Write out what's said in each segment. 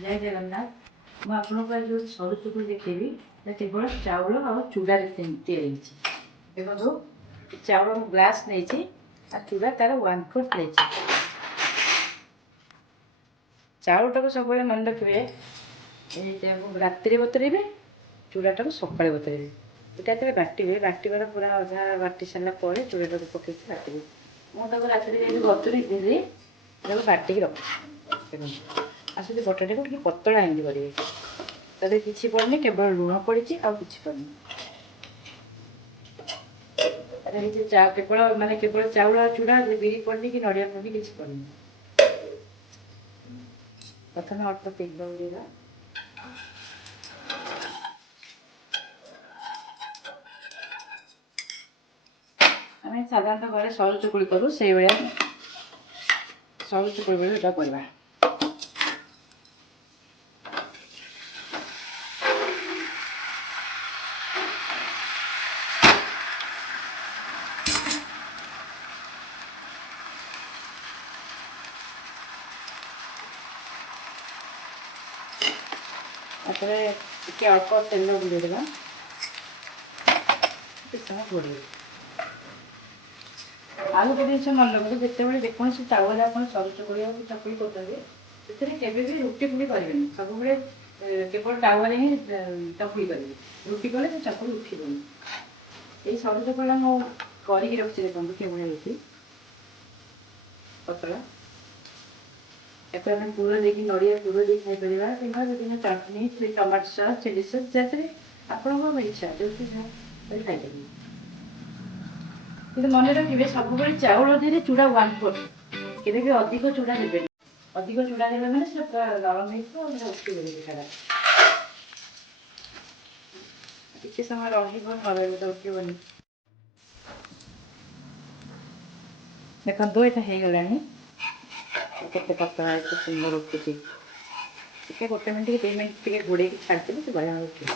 जय जगन्नाथ मुझे जो सरू चुकुड़ी देखेबी केवल चाउल और चूड़ा देखो चाउल ग्लास नहीं चूड़ा तार 1/4 नहीं चाउलटा को सब मन रखिए राति बतरेबे चूड़ाटा को सकाଳେ बतरेबे यहाँ जो बाटे बाटार पूरा अधा बाटी सारापर चूड़ाटा को पकड़ बाटे मुझे राति बतुरी देली बाटिक रखी आसते बटाटा को पतला एमती करेंगे तादे किसी पड़नी केवल लुण पड़ी आ कि पड़नी केवल माने केवल चाउल चूड़ा बिरी पड़नी कि नड़िया पड़नी किसी पड़नी प्रथम अल्प तेल देगा आम साधारणतः घरे सरू चुकुड़ी करूँ से भाया सरू चुकुड़ी बेले करवा टे अल्प तेल बुलेदेगा घोड़े आलू गोटे जिन मन रखते जिते देखो चावल आप सरू चकुड़ी चकुड़ी करते भी रुटी फुटी करेंगे सब केवल टावर ही चकुड़ी करेंगे रुटी कले चकुड़ी उठिबनी ये सरू चकुड़ा मुझे रखी देखो के रुटी पतला एप पूरा देखिए नड़िया पूरा देख खाईपर कि चटनी टमाटो सस चिली सस जैसे आपको इच्छा जो खाईपर कि मन रखिए सब चाउल दे चूड़ा 1/4 केवे अधिक चूड़ा देवे अधिक चूड़ा देवे मैंने पूरा नरम हो टे समय उठिबनी देखो यहाँ हो गला केते पतला सुंदर उठुची गोटे मिनट 2 मिनट घोड़े छाड़ी से बढ़िया उठे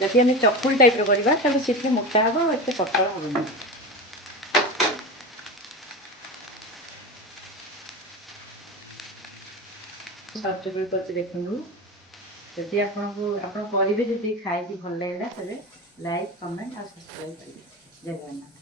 जदि आम चकुली टाइप करवा से मोटा हम एत पतला हेनी सचुरी कर देखूँ जदि आप करेंगे जब खाई भल लगे तेज लाइक कमेंट और सब्सक्राइब करेंगे जय जगन्नाथ।